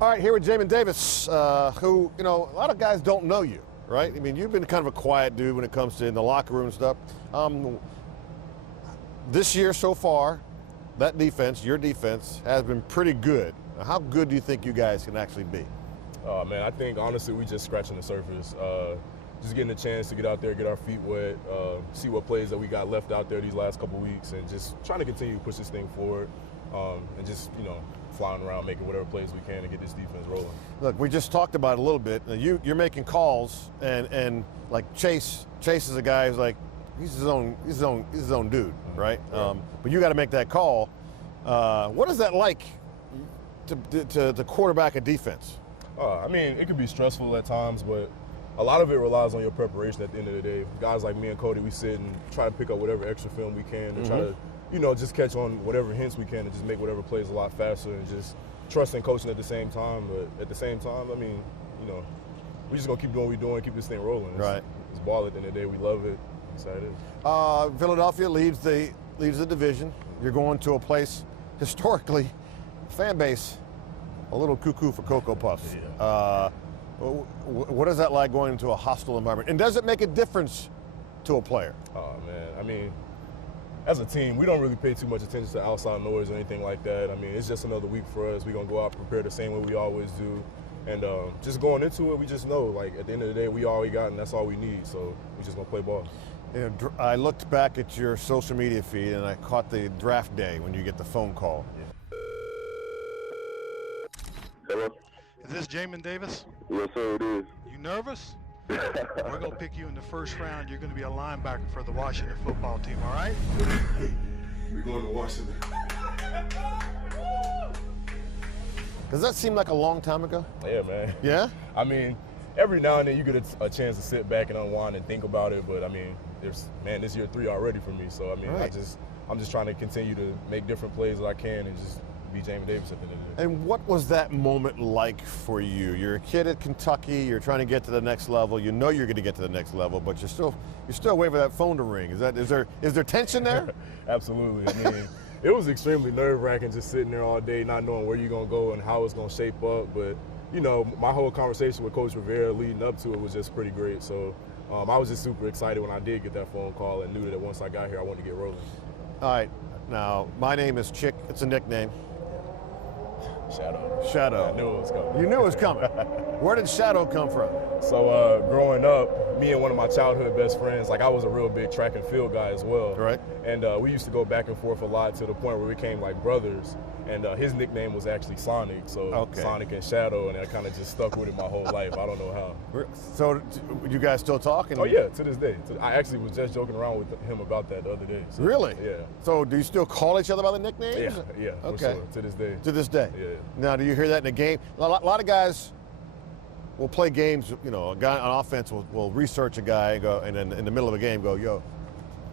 All right, here with Jamin Davis, who, a lot of guys don't know you, right? I mean, you've been kind of a quiet dude when it comes to in the locker room and stuff. This year so far, that defense, your defense, has been pretty good. How good do you think you guys can actually be? Oh, man, I think, honestly, we just scratching the surface. Just getting a chance to get out there, get our feet wet, see what plays that we got left out there these last couple weeks, and just trying to continue to push this thing forward, and just, flying around, making whatever plays we can to get this defense rolling. Look, we just talked about it a little bit. You're making calls, and like Chase is a guy who's like, he's his own dude, right? But you got to make that call. What is that like to quarterback a defense? I mean, it can be stressful at times, but a lot of it relies on your preparation at the end of the day. Guys like me and Cody, we sit and try to pick up whatever extra film we can to try to, just catch on whatever hints we can and just make whatever plays a lot faster and just trusting coaching at the same time. But at the same time, I mean, we're just going to keep doing what we're doing, keep this thing rolling. It's ball at the end of the day. We love it. Excited. Philadelphia leads the division. You're going to a place, historically, fan base, a little cuckoo for Cocoa Puffs. Yeah. What is that like going into a hostile environment? And does it make a difference to a player? Oh, man. I mean, as a team, we don't really pay too much attention to outside noise or anything like that. I mean, it's just another week for us. We're going to go out prepare the same way we always do. And just going into it, we just know, like, at the end of the day, we all we got, and that's all we need. So we're just going to play ball. I looked back at your social media feed, and I caught the draft day when you get the phone call. Hello? Is this Jamin Davis? Yes, sir, it is. You nervous? We're going to pick you in the first round. You're going to be a linebacker for the Washington football team, all right? We're going to Washington. Does that seem like a long time ago? Yeah, man. Yeah? I mean, every now and then you get a chance to sit back and unwind and think about it, but I mean, this year 3 already for me. So I mean, right. I'm just trying to continue to make different plays that I can and just be Jamin Davis at the end of the day. And what was that moment like for you? You're a kid at Kentucky. You're trying to get to the next level. You know you're going to get to the next level, but you're still waiting for that phone to ring. Is there tension there? Absolutely. I mean, it was extremely nerve-wracking just sitting there all day, not knowing where you're going to go and how it's going to shape up. But my whole conversation with Coach Rivera leading up to it was just pretty great. So I was just super excited when I did get that phone call and knew that once I got here, I wanted to get rolling. All right. Now, my name is Chick. It's a nickname. Shadow. I knew it was coming. You knew it was coming. Where did Shadow come from? So growing up, me and one of my childhood best friends, like I was a real big track and field guy as well. Right. And we used to go back and forth a lot to the point where we became like brothers. And his nickname was actually Sonic. So Sonic and Shadow, and I kind of just stuck with it my whole life. I don't know how. So you guys still talking? Oh, yeah, to this day. I actually was just joking around with him about that the other day. So, really? Yeah. So do you still call each other by the nicknames? Yeah, okay. For sure, to this day. To this day? Yeah. Now, do you hear that in a game? A lot of guys will play games, a guy on offense will research a guy and go, and then in the middle of a game go, yo,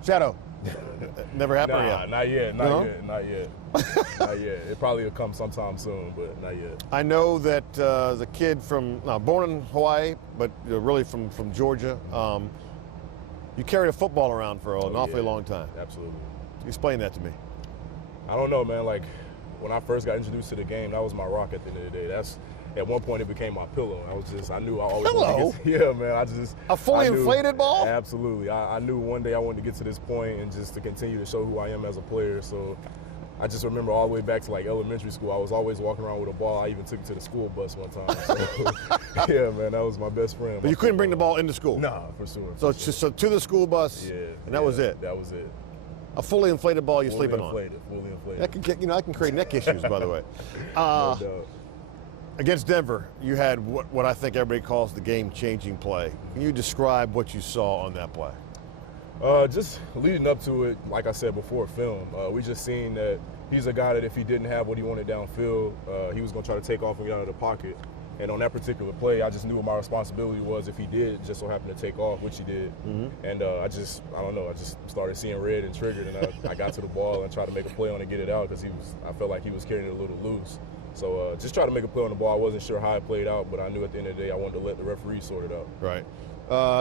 Shadow. Never happened yet? Not yet. Not yet. Not yet. It probably will come sometime soon, but not yet. I know that the kid born in Hawaii, but really from Georgia, you carried a football around for an awfully long time. Absolutely. Explain that to me. I don't know, man. Like, when I first got introduced to the game, that was my rock at the end of the day. At one point, it became my pillow. I knew I always wanted to get yeah, man. A fully inflated ball? Absolutely. I knew one day I wanted to get to this point and just to continue to show who I am as a player. So I just remember all the way back to like elementary school, I was always walking around with a ball. I even took it to the school bus one time. So, yeah, man, that was my best friend. But you couldn't bring the ball into school? Nah, for sure. So to the school bus, and that was it? That was it. A fully inflated ball you're sleeping on? Fully inflated. That can get, I can create neck issues, by the way. No doubt. Against Denver, you had what I think everybody calls the game-changing play. Can you describe what you saw on that play? Just leading up to it, like I said before, film. We just seen that he's a guy that if he didn't have what he wanted downfield, he was going to try to take off and get out of the pocket. And on that particular play, I just knew what my responsibility was if he did just so happen to take off, which he did. And I don't know, I just started seeing red and triggered, and I got to the ball and tried to make a play on it, get it out, because I felt like he was carrying it a little loose. So just try to make a play on the ball. I wasn't sure how it played out, but I knew at the end of the day I wanted to let the referee sort it out. Right.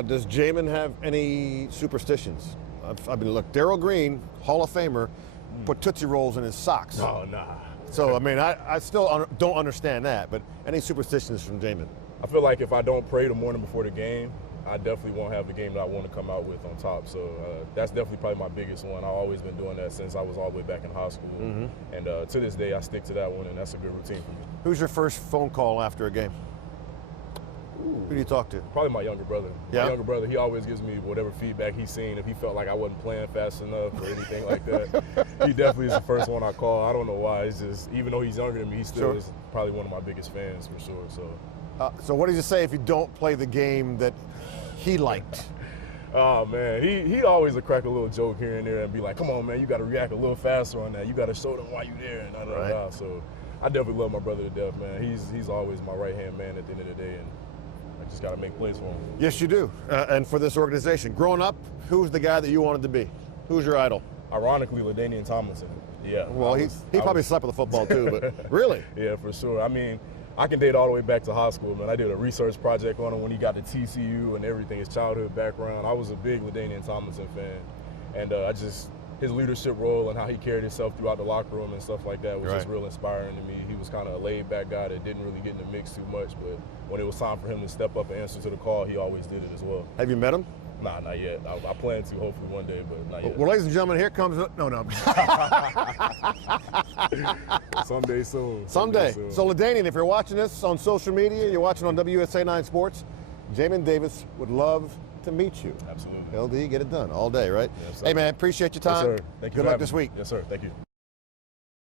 Does Jamin have any superstitions? I mean, look, Darryl Green, Hall of Famer, put Tootsie Rolls in his socks. Oh, nah. So, I mean, I still don't understand that, but any superstitions from Jamin? I feel like if I don't pray the morning before the game, I definitely won't have the game that I want to come out with on top. So that's definitely probably my biggest one. I've always been doing that since I was all the way back in high school. And to this day, I stick to that one, and that's a good routine for me. Who's your first phone call after a game? Who do you talk to? Probably my younger brother. Yeah? My younger brother, he always gives me whatever feedback he's seen. If he felt like I wasn't playing fast enough or anything like that, he definitely is the first one I call. I don't know why. It's just, even though he's younger than me, he still is probably one of my biggest fans for sure. So what does he say if you don't play the game that he liked? Oh, man, he always would crack a little joke here and there and be like, come on, man, you got to react a little faster on that. You got to show them why you're there and da-da-da-da. So I definitely love my brother to death, man. He's always my right-hand man at the end of the day, and I just got to make plays for him. Yes, you do. And for this organization. Growing up, who's the guy that you wanted to be? Who's your idol? Ironically, LaDainian Tomlinson. Yeah. Well, he probably slept with the football too, but really? Yeah, for sure. I mean, I can date all the way back to high school, man. I did a research project on him when he got to TCU and everything, his childhood background. I was a big LaDainian Tomlinson fan. And his leadership role and how he carried himself throughout the locker room and stuff like that was just real inspiring to me. He was kind of a laid-back guy that didn't really get in the mix too much, but when it was time for him to step up and answer to the call, he always did it as well. Have you met him? Nah, not yet. I plan to hopefully one day, but not yet. Well, ladies and gentlemen, here comes no. Someday soon. Someday. So LaDainian, if you're watching this on social media, you're watching on WSA 9 Sports, Jamin Davis would love to meet you. Absolutely. LD, get it done all day, right? Yes, sir. Hey, man, appreciate your time. Yes, sir. Thank you. Good luck this week. Yes, sir. Thank you.